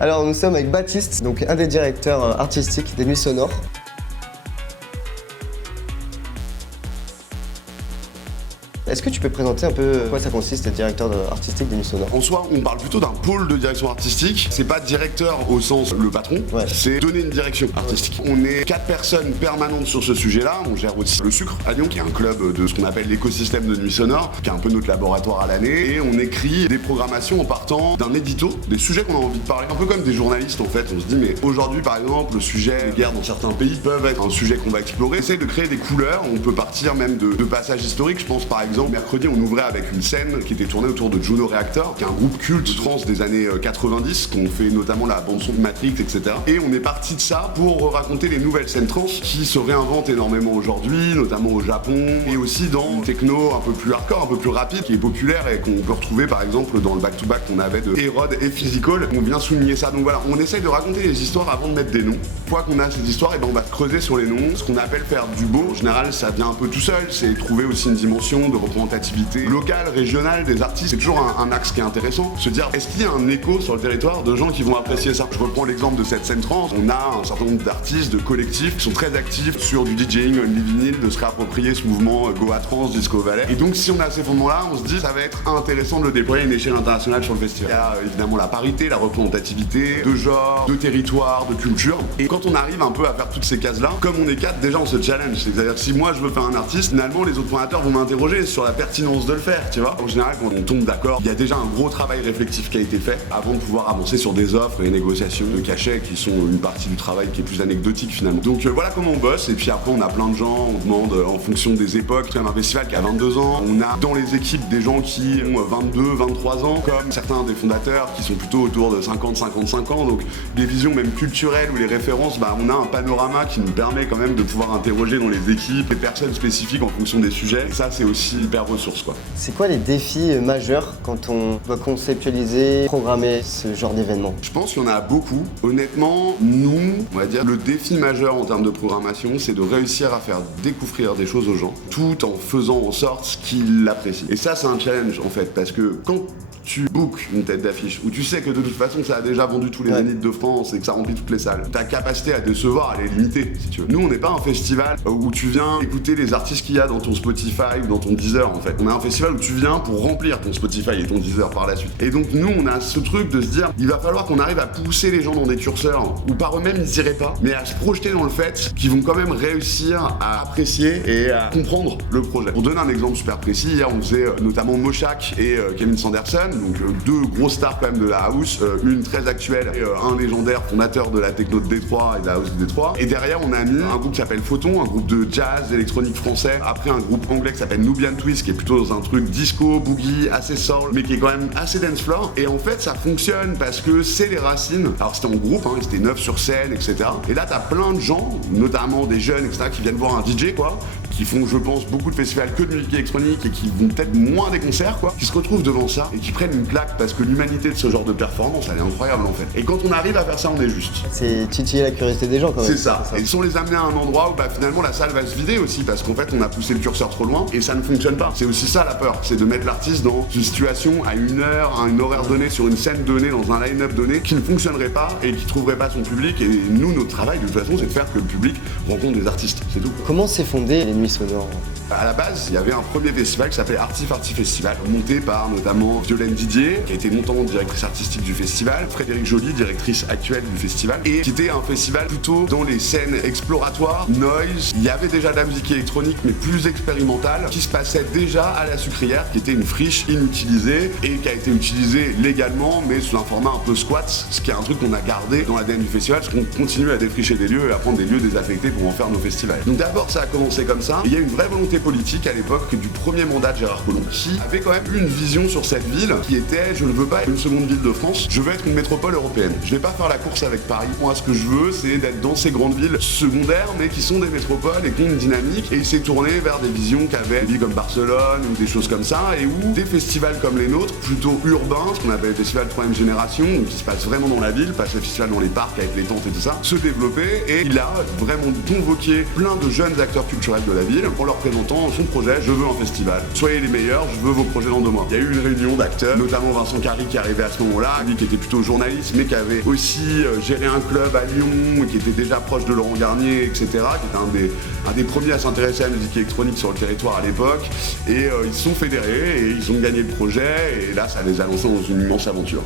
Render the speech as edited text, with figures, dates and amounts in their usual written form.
Alors nous sommes avec Baptiste, donc un des directeurs artistiques des Nuits Sonores. Est-ce que tu peux présenter un peu quoi ça consiste, être directeur artistique des Nuits Sonores? En soi, on parle plutôt d'un pôle de direction artistique. C'est pas directeur au sens le patron, c'est donner une direction artistique. On est 4 personnes permanentes sur ce sujet-là. On gère aussi le Sucre à Lyon, qui est un club de ce qu'on appelle l'écosystème de Nuits Sonores, qui est un peu notre laboratoire à l'année. Et on écrit des programmations en partant d'un édito, des sujets qu'on a envie de parler, un peu comme des journalistes en fait. On se dit, mais aujourd'hui par exemple, le sujet des guerres dans certains pays peuvent être un sujet qu'on va explorer. On essaie de créer des couleurs. On peut partir même de passages historiques. Je pense par exemple, mercredi, on ouvrait avec une scène qui était tournée autour de Juno Reactor, qui est un groupe culte trans des années 90, qu'on fait notamment la bande-son de Matrix, etc. Et on est parti de ça pour raconter les nouvelles scènes trans qui se réinventent énormément aujourd'hui, notamment au Japon, et aussi dans une techno un peu plus hardcore, un peu plus rapide, qui est populaire et qu'on peut retrouver par exemple dans le back-to-back qu'on avait de Hérode et Physical. On vient souligner ça. Donc voilà, on essaye de raconter les histoires avant de mettre des noms. Une fois qu'on a ces histoires, et ben on va creuser sur les noms. Ce qu'on appelle faire du beau, en général, ça vient un peu tout seul. C'est trouver aussi une dimension de représentativité locale, régionale des artistes. C'est toujours un axe qui est intéressant. Se dire, est-ce qu'il y a un écho sur le territoire de gens qui vont apprécier ça? Je reprends l'exemple de cette scène trans. On a un certain nombre d'artistes, de collectifs qui sont très actifs sur du DJing, Only Vinyl, de se réapproprier ce mouvement Goa Trans, Disco Valley. Et donc, si on a ces fondements-là, on se dit, ça va être intéressant de le déployer à une échelle internationale sur le festival. Il y a évidemment la parité, la représentativité, de genre, de territoire, de culture. Et quand on arrive un peu à faire toutes ces cases-là, comme on est 4, déjà on se challenge. C'est-à-dire que si moi je veux faire un artiste, finalement les autres fondateurs vont m'interroger sur la pertinence de le faire, tu vois. En général, quand on tombe d'accord, il y a déjà un gros travail réflexif qui a été fait avant de pouvoir avancer sur des offres et négociations de cachets qui sont une partie du travail qui est plus anecdotique finalement. Donc voilà comment on bosse. Et puis après, on a plein de gens, on demande en fonction des époques. Il y a un festival qui a 22 ans. On a dans les équipes des gens qui ont 22, 23 ans, comme certains des fondateurs qui sont plutôt autour de 50, 55 ans. Donc les visions même culturelles ou les références, on a un panorama qui nous permet quand même de pouvoir interroger dans les équipes les personnes spécifiques en fonction des sujets. Et ça, c'est aussi hyper ressource, quoi. C'est quoi les défis majeurs quand on doit conceptualiser, programmer ce genre d'événement? Je pense qu'il y en a beaucoup. Honnêtement, nous, on va dire, le défi majeur en termes de programmation, c'est de réussir à faire découvrir des choses aux gens, tout en faisant en sorte qu'ils l'apprécient. Et ça, c'est un challenge, en fait, parce que quand tu bookes une tête d'affiche où tu sais que de toute façon ça a déjà vendu tous les Zéniths de France et que ça remplit toutes les salles, ta capacité à décevoir elle est limitée si tu veux. Nous on n'est pas un festival où tu viens écouter les artistes qu'il y a dans ton Spotify ou dans ton Deezer en fait. On est un festival où tu viens pour remplir ton Spotify et ton Deezer par la suite. Et donc nous on a ce truc de se dire il va falloir qu'on arrive à pousser les gens dans des curseurs où par eux-mêmes ils iraient pas, mais à se projeter dans le fait qu'ils vont quand même réussir à apprécier et à comprendre le projet. Pour donner un exemple super précis, hier on faisait notamment Moshak et Kevin Sanderson. Donc 2 grosses stars quand même de la house, une très actuelle et un légendaire fondateur de la techno de Détroit et de la house de Détroit. Et derrière on a mis un groupe qui s'appelle Photon, un groupe de jazz électronique français. Après un groupe anglais qui s'appelle Nubian Twist qui est plutôt dans un truc disco, boogie, assez soul, mais qui est quand même assez dance floor. Et en fait ça fonctionne parce que c'est les racines. Alors c'était en groupe, ils étaient 9 sur scène, etc. Et là t'as plein de gens, notamment des jeunes, etc. qui viennent voir un DJ quoi, qui font je pense beaucoup de festivals que de musique électronique et qui vont peut-être moins des concerts quoi, qui se retrouvent devant ça et qui prennent une claque parce que l'humanité de ce genre de performance elle est incroyable en fait. Et quand on arrive à faire ça on est juste. C'est titiller la curiosité des gens quand même. C'est ça. Et sans les amener à un endroit où finalement la salle va se vider aussi parce qu'en fait on a poussé le curseur trop loin et ça ne fonctionne pas. C'est aussi ça la peur, c'est de mettre l'artiste dans une situation à une heure, à une horaire donnée, sur une scène donnée, dans un line-up donné qui ne fonctionnerait pas et qui trouverait pas son public. Et nous notre travail de toute façon c'est de faire que le public rencontre des artistes, c'est tout. Comment s'est fondé les Nuits Sonores? À la base, il y avait un premier festival qui s'appelait Artif Festival, monté par notamment Violaine Didier, qui a été longtemps directrice artistique du festival, Frédéric Joly, directrice actuelle du festival, et qui était un festival plutôt dans les scènes exploratoires, noise. Il y avait déjà de la musique électronique, mais plus expérimentale, qui se passait déjà à la Sucrière, qui était une friche inutilisée et qui a été utilisée légalement, mais sous un format un peu squat, ce qui est un truc qu'on a gardé dans l'ADN du festival, parce qu'on continue à défricher des lieux et à prendre des lieux désaffectés pour en faire nos festivals. Donc d'abord, ça a commencé comme ça, et il y a une vraie volonté politique à l'époque du premier mandat de Gérard Collomb qui avait quand même une vision sur cette ville qui était je ne veux pas être une seconde ville de France, je veux être une métropole européenne. Je vais pas faire la course avec Paris. Moi ce que je veux c'est d'être dans ces grandes villes secondaires mais qui sont des métropoles et qui ont une dynamique et il s'est tourné vers des visions qu'avaient des villes comme Barcelone ou des choses comme ça et où des festivals comme les nôtres, plutôt urbains, ce qu'on appelle les festivals de troisième génération, qui se passent vraiment dans la ville, pas ces festivals dans les parcs avec les tentes et tout ça, se développaient et il a vraiment convoqué plein de jeunes acteurs culturels de la ville en leur présentant son projet. Je veux un festival. Soyez les meilleurs, je veux vos projets dans 2 mois. Il y a eu une réunion d'acteurs, notamment Vincent Carry qui arrivait à ce moment-là, lui qui était plutôt journaliste, mais qui avait aussi géré un club à Lyon, qui était déjà proche de Laurent Garnier, etc., qui était un des premiers à s'intéresser à la musique électronique sur le territoire à l'époque. Et ils se sont fédérés et ils ont gagné le projet, et là, ça les a lancés dans une immense aventure.